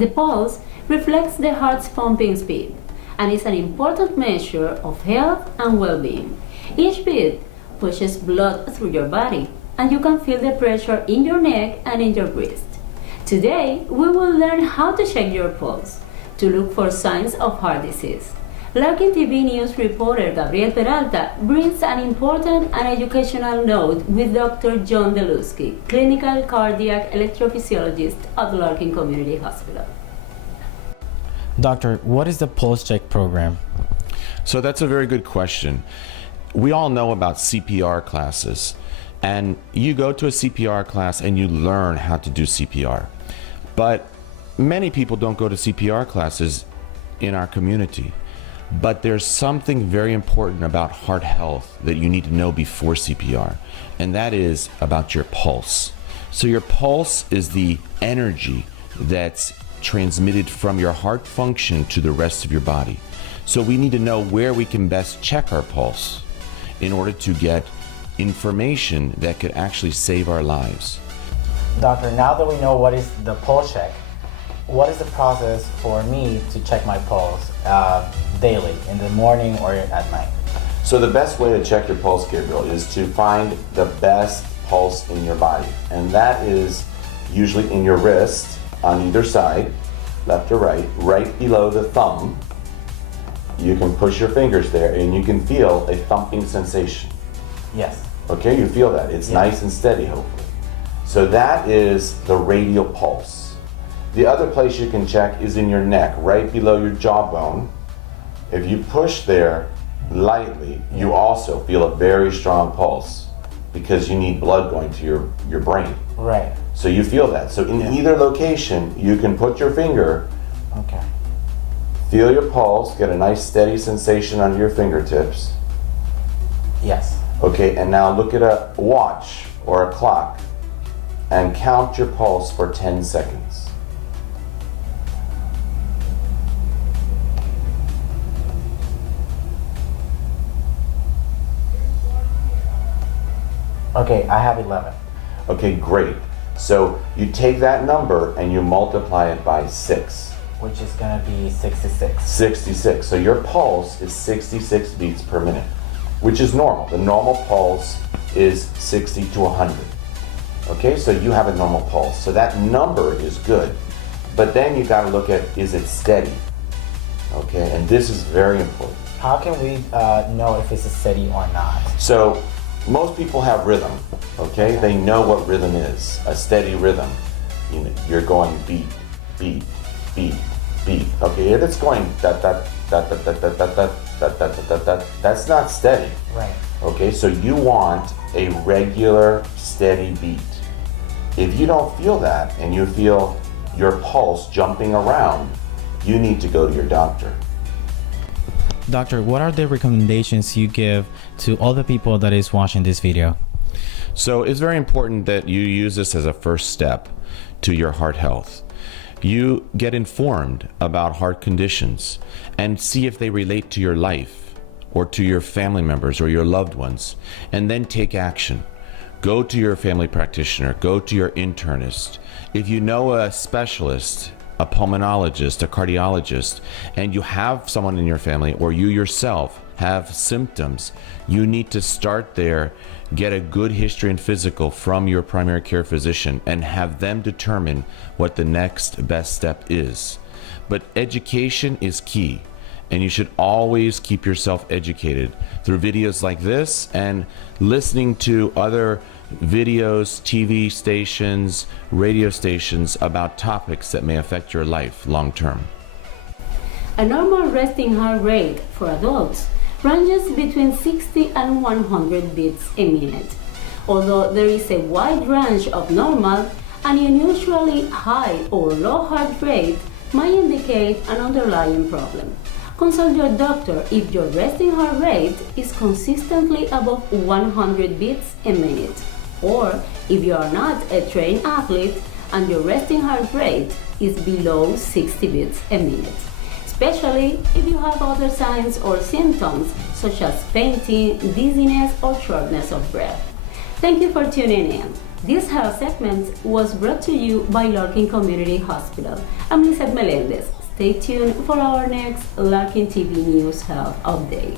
The pulse reflects the heart's pumping speed and is an important measure of health and well-being. Each beat pushes blood through your body, and you can feel the pressure in your neck and in your wrist. Today, we will learn how to check your pulse to look for signs of heart disease. Larkin TV News reporter Gabriel Peralta brings an important and educational note with Dr. John Dylewski, clinical cardiac electrophysiologist at Larkin Community Hospital. Doctor, what is the pulse check program? So that's a very good question. We all know about CPR classes, and you go to a CPR class and you learn how to do CPR. But many people don't go to CPR classes in our community. But there's something very important about heart health that you need to know before CPR, and that is about your pulse. So your pulse is the energy that's transmitted from your heart function to the rest of your body. So we need to know where we can best check our pulse in order to get information that could actually save our lives. Doctor, now that we know what is the pulse check, what is the process for me to check my pulse daily, in the morning or at night? So the best way to check your pulse, Gabriel, is to find the best pulse in your body. And that is usually in your wrist, on either side, left or right below the thumb. You can push your fingers there and you can feel a thumping sensation. Yes. Okay, you feel that. It's nice and steady, hopefully. So that is the radial pulse. The other place you can check is in your neck, right below your jawbone. If you push there lightly, you also feel a very strong pulse because you need blood going to your brain. Right. So you feel that. So in either location, you can put your finger, okay, feel your pulse, get a nice steady sensation under your fingertips. Yes. Okay, and now look at a watch or a clock and count your pulse for 10 seconds. Okay, I have 11. Okay, great. So you take that number and you multiply it by 6. Which is gonna be 66. 66. So your pulse is 66 beats per minute, which is normal. The normal pulse is 60 to 100. Okay, so you have a normal pulse. So that number is good. But then you gotta look at, is it steady? Okay, and this is very important. How can we know if it's steady or not? So most people have rhythm, okay? They know what rhythm is, a steady rhythm. You know, you're going beat, beat, beat, beat. Okay, if it's going that, that's not steady. Right. Okay, so you want a regular, steady beat. If you don't feel that and you feel your pulse jumping around, you need to go to your doctor. Doctor, what are the recommendations you give to all the people that is watching this video? So it's very important that you use this as a first step to your heart health. You get informed about heart conditions and see if they relate to your life or to your family members or your loved ones, and then take action. Go to your family practitioner, go to your internist. If you know a specialist, a pulmonologist, a cardiologist, and you have someone in your family or you yourself have symptoms, you need to start there, get a good history and physical from your primary care physician, and have them determine what the next best step is. But education is key, and you should always keep yourself educated through videos like this and listening to other videos, TV stations, radio stations about topics that may affect your life long term. A normal resting heart rate for adults ranges between 60 and 100 beats a minute. Although there is a wide range of normal, an unusually high or low heart rate might indicate an underlying problem. Consult your doctor if your resting heart rate is consistently above 100 beats a minute, or if you are not a trained athlete and your resting heart rate is below 60 beats a minute, especially if you have other signs or symptoms such as fainting, dizziness, or shortness of breath. Thank you for tuning in. This health segment was brought to you by Larkin Community Hospital. I'm Lizeth Melendez. Stay tuned for our next Larkin TV News Health Update.